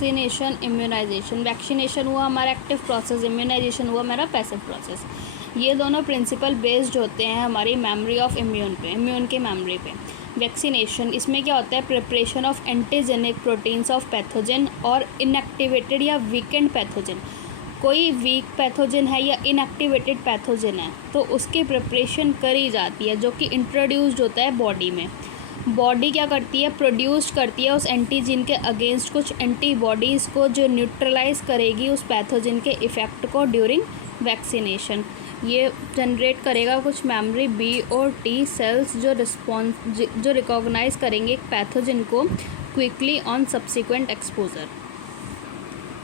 Vaccination, immunisation. Vaccination हुआ हमारा active process, immunisation हुआ हमारा पैसिव प्रोसेस। ये दोनों प्रिंसिपल बेस्ड होते हैं हमारी मेमोरी ऑफ इम्यून पे, इम्यून की मेमोरी पे। वैक्सीनेशन, इसमें क्या होता है, preparation of antigenic proteins of pathogen और इनएक्टिवेटेड या वीकेंड पैथोजन। कोई वीक पैथोजन है या इनएक्टिवेटेड पैथोजन है तो उसकी प्रिपरेशन करी जाती है, जो कि इंट्रोड्यूस्ड होता है बॉडी में। बॉडी क्या करती है, प्रोड्यूस करती है उस एंटीजन के अगेंस्ट कुछ एंटीबॉडीज़ को, जो न्यूट्रलाइज करेगी उस पैथोजन के इफ़ेक्ट को ड्यूरिंग वैक्सीनेशन। ये जनरेट करेगा कुछ मेमोरी बी और टी सेल्स जो रिकॉग्नाइज करेंगे एक पैथोजन को क्विकली ऑन सब्सिक्वेंट एक्सपोजर।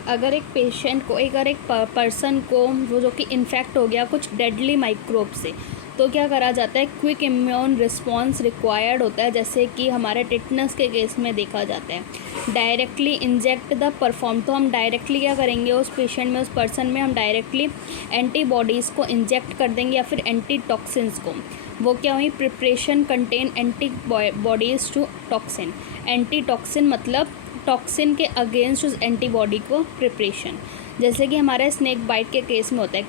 अगर एक पेशेंट को, अगर एक पर्सन को वो जो कि इन्फेक्ट हो गया कुछ डेडली माइक्रोब से, तो क्या करा जाता है, क्विक इम्यून रिस्पॉन्स रिक्वायर्ड होता है, जैसे कि हमारे टिटनस के केस में देखा जाता है। डायरेक्टली इंजेक्ट द परफॉर्म, तो हम डायरेक्टली क्या करेंगे उस पेशेंट में, उस पर्सन में हम डायरेक्टली एंटीबॉडीज़ को इंजेक्ट कर देंगे या फिर एंटी टॉक्सिन्स को। वो क्या हुई, preparation contain antibodies to toxin. Anti toxin मतलब टॉक्सिन के अगेंस्ट उस एंटीबॉडी को प्रिपरेशन। जैसे कि हमारे स्नेक बाइट के केस में होता है,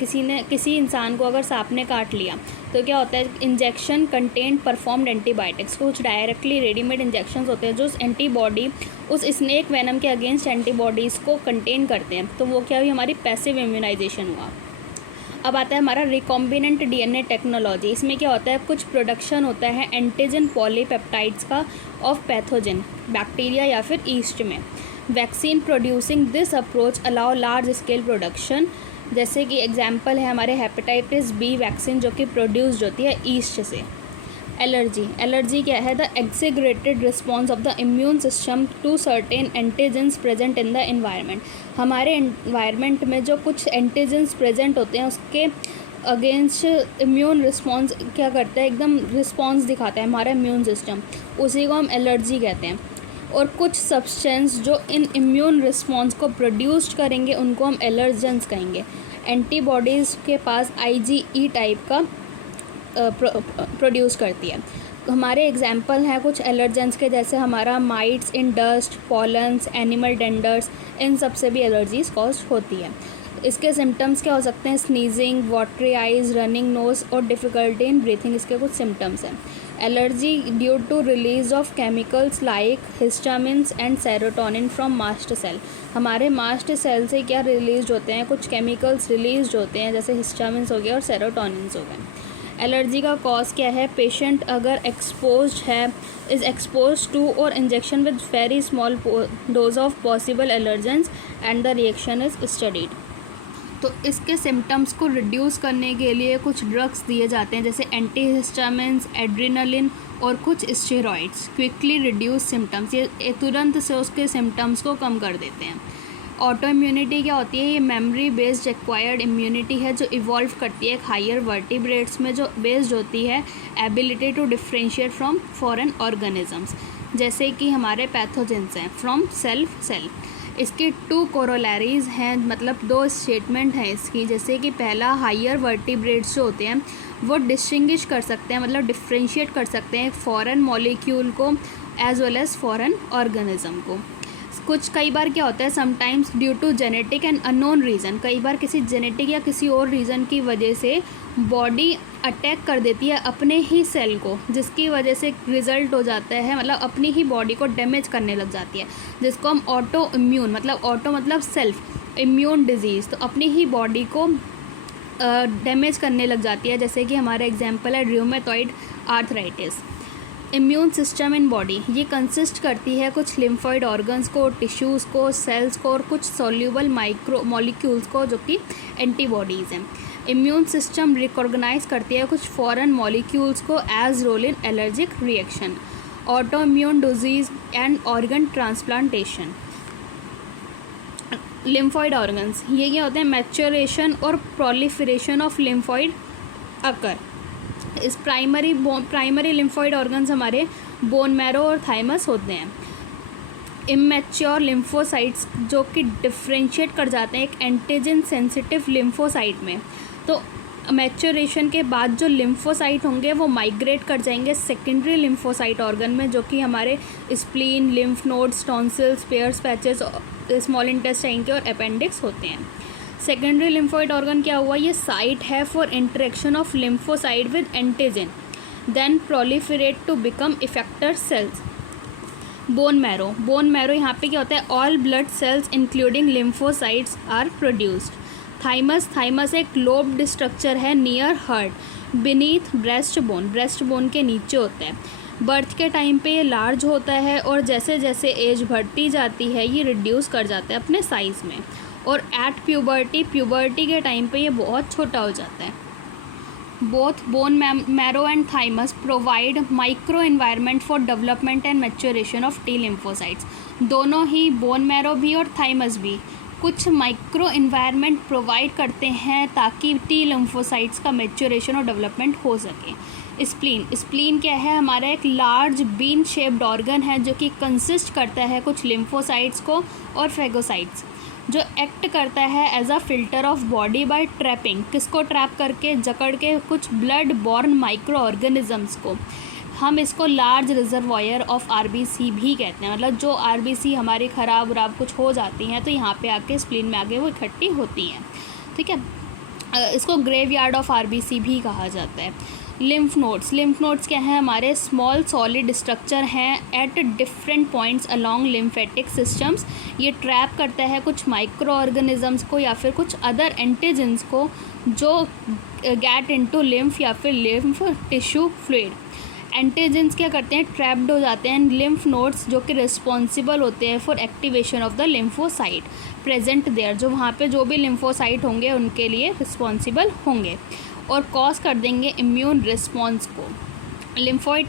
किसी इंसान को अगर सांप ने काट लिया तो क्या होता है, इंजेक्शन कंटेंट परफॉर्म्ड एंटीबायोटिक्स, कुछ डायरेक्टली रेडीमेड इंजेक्शंस होते हैं जो उस एंटीबॉडी, उस स्नेक वेनम के अगेंस्ट एंटीबॉडीज़ को कंटेन करते हैं। तो वो क्या हुई, हमारी पैसिव इम्यूनाइजेशन हुआ। अब आता है हमारा रिकॉम्बिनेंट डीएनए टेक्नोलॉजी। इसमें क्या होता है, कुछ प्रोडक्शन होता है एंटीजन पॉलीपेप्टाइड्स का ऑफ पैथोजन, बैक्टीरिया या फिर ईस्ट में। Vaccine producing this approach allow large scale production. जैसे कि एग्जांपल है हमारे हेपेटाइटिस बी वैक्सीन जो कि प्रोड्यूस्ड होती है ईस्ट से। एलर्जी क्या है, the exaggerated response of the immune system to certain antigens present in the environment. हमारे एनवायरनमेंट में जो कुछ एंटीजेंस प्रेजेंट होते हैं उसके अगेंस्ट इम्यून रिस्पॉन्स क्या करता है, एकदम रिस्पॉन्स दिखाता है हमारा इम्यून सिस्टम, उसी को हम एलर्जी कहते हैं। और कुछ सब्सटेंस जो इन इम्यून रिस्पॉन्स को प्रोड्यूस करेंगे उनको हम एलर्जेंस कहेंगे। एंटीबॉडीज़ के पास IgE टाइप का प्रोड्यूस करती है। हमारे एग्जाम्पल हैं कुछ एलर्जेंस के, जैसे हमारा माइट्स इन डस्ट, पॉलन्स, एनिमल डेंडर्स, इन सब से भी एलर्जीज कॉज होती है। इसके सिम्टम्स क्या हो सकते हैं, sneezing, watery eyes, running nose और डिफ़िकल्टी इन ब्रीथिंग, इसके कुछ सिम्टम्स हैं। Allergy due to release of chemicals like histamines and serotonin from mast cell. हमारे मास्ट सेल से क्या रिलीज होते हैं, कुछ केमिकल्स रिलीज होते हैं, जैसे हिस्टामिन्स हो गए और सेरोटोनिन्स हो गए। एलर्जी का कॉज क्या है, पेशेंट अगर एक्सपोज्ड है, इज़ एक्सपोज टू और injection with very small dose of possible allergens and the reaction is studied. तो इसके सिम्टम्स को रिड्यूस करने के लिए कुछ ड्रग्स दिए जाते हैं, जैसे एंटीहिस्टामिन्स, एड्रेनालिन और कुछ स्टेरॉइड्स। क्विकली रिड्यूस सिम्टम्स, ये तुरंत से उसके सिम्टम्स को कम कर देते हैं। ऑटो इम्यूनिटी क्या होती है, ये मेमोरी बेस्ड एक्वायर्ड इम्यूनिटी है जो इवॉल्व करती है एक हायर वर्टिब्रेट्स में, जो बेस्ड होती है ability to differentiate from foreign organisms, जैसे कि हमारे पैथोजेंस हैं, फ्रॉम सेल। इसकी 2 कोरोलरीज हैं, मतलब 2 स्टेटमेंट हैं इसकी। जैसे कि पहला, हायर वर्टिब्रेट्स जो होते हैं वो डिस्टिंग्विश कर सकते हैं, मतलब डिफ्रेंशिएट कर सकते हैं फॉरेन मॉलिक्यूल को as well as foreign organism को। कुछ कई बार क्या होता है, sometimes due to genetic and unknown reason, कई बार किसी जेनेटिक या किसी और रीज़न की वजह से बॉडी अटैक कर देती है अपने ही सेल को, जिसकी वजह से रिज़ल्ट हो जाता है, मतलब अपनी ही बॉडी को डैमेज करने लग जाती है, जिसको हम ऑटो इम्यून, मतलब ऑटो मतलब सेल्फ इम्यून डिजीज़, तो अपनी ही बॉडी को डैमेज करने लग जाती है। जैसे कि हमारा एग्जाम्पल है rheumatoid arthritis. Immune system in body, ये कंसिस्ट करती है कुछ लिम्फॉइड ऑर्गन्स को, टिश्यूज़ को, सेल्स को और कुछ सॉल्यूबल माइक्रो मॉलिक्यूल्स को जो कि एंटीबॉडीज़ हैं। इम्यून सिस्टम रिकॉग्नाइज करती है कुछ फॉरेन मॉलिक्यूल्स को as role in allergic reaction. Auto immune disease and organ transplantation. Lymphoid organs, ये क्या होते हैं, मैच्योरेशन और प्रोलिफरेशन ऑफ लिम्फॉइड अकर। इस प्राइमरी लिम्फॉइड ऑर्गन्स हमारे बोन मैरो और थाइमस होते हैं। इमैच्योर लिम्फोसाइट्स जो कि डिफ्रेंशिएट कर जाते हैं एक एंटीजन सेंसिटिव लिम्फोसाइट में। तो मैच्योरेशन के बाद जो लिम्फोसाइट होंगे वो माइग्रेट कर जाएंगे सेकेंडरी लिम्फोसाइट ऑर्गन में, जो कि हमारे spleen, lymph nodes, tonsils, pairs, patches, small intestine के और अपेंडिक्स होते हैं। सेकेंडरी लिम्फोइड ऑर्गन क्या हुआ, ये साइट है for interaction of lymphocyte with antigen, then proliferate to become effector cells. Bone marrow यहाँ पे क्या होता है, all blood cells including lymphocytes are produced. Thymus एक लोब्ड स्ट्रक्चर है near heart beneath breast bone के नीचे होता है। बर्थ के टाइम पे ये लार्ज होता है और जैसे जैसे एज बढ़ती जाती है ये रिड्यूस कर जाता है अपने साइज़ में, और एट प्यूबर्टी के टाइम पे ये बहुत छोटा हो जाता है। Both bone marrow and thymus provide micro environment for development and maturation of T lymphocytes. दोनों ही बोन मैरो भी और थाइमस भी कुछ माइक्रो एनवायरनमेंट प्रोवाइड करते हैं ताकि टी लिम्फोसाइट्स का मैच्योरेशन और डेवलपमेंट हो सके। स्प्लीन क्या है, हमारा एक लार्ज बीन शेप्ड ऑर्गन है जो कि कंसिस्ट करता है कुछ लिम्फोसाइट्स को और फेगोसाइट्स, जो एक्ट करता है as a filter of body by trapping, किसको ट्रैप करके, जकड़ के कुछ ब्लड बॉर्न माइक्रो ऑर्गेनिजम्स को। हम इसको लार्ज रिजर्वॉयर ऑफ आरबीसी भी कहते हैं, मतलब जो आरबीसी हमारी ख़राब कुछ हो जाती हैं तो यहाँ पे आके स्प्लीन में आगे वो इकट्ठी होती हैं, ठीक है। इसको ग्रेवयार्ड ऑफ आरबीसी भी कहा जाता है। लिम्फ नोड्स क्या हैं, हमारे स्मॉल सॉलिड स्ट्रक्चर हैं at different points along lymphatic systems. ये ट्रैप करता है कुछ माइक्रो ऑर्गेनिजम्स को या फिर कुछ अदर एंटीजन्स को जो गेट इनटू लिम्फ या फिर लिम्फ टिश्यू फ्लूइड। एंटीजन्स क्या करते हैं, ट्रैप्ड हो जाते हैं लिम्फ नोड्स, जो कि रिस्पॉन्सिबल होते हैं for activation of the lymphocyte present there, जो वहाँ पे जो भी लिम्फोसाइट होंगे उनके लिए रिस्पॉन्सिबल होंगे और कॉज कर देंगे इम्यून रिस्पॉन्स को। लिम्फॉइड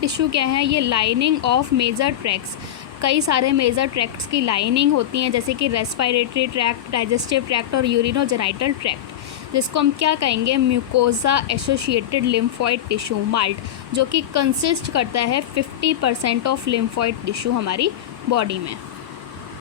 टिश्यू क्या है, ये लाइनिंग ऑफ मेजर ट्रैक्ट्स, कई सारे मेजर ट्रैक्ट्स की लाइनिंग होती हैं जैसे कि रेस्पिरेटरी ट्रैक्ट, डाइजेस्टिव ट्रैक्ट और यूरिनोजेनाइटल ट्रैक्ट, जिसको हम क्या कहेंगे, mucosa associated lymphoid tissue malt, जो कि कंसिस्ट करता है 50% ऑफ लिम्फॉइड टिश्यू हमारी बॉडी में।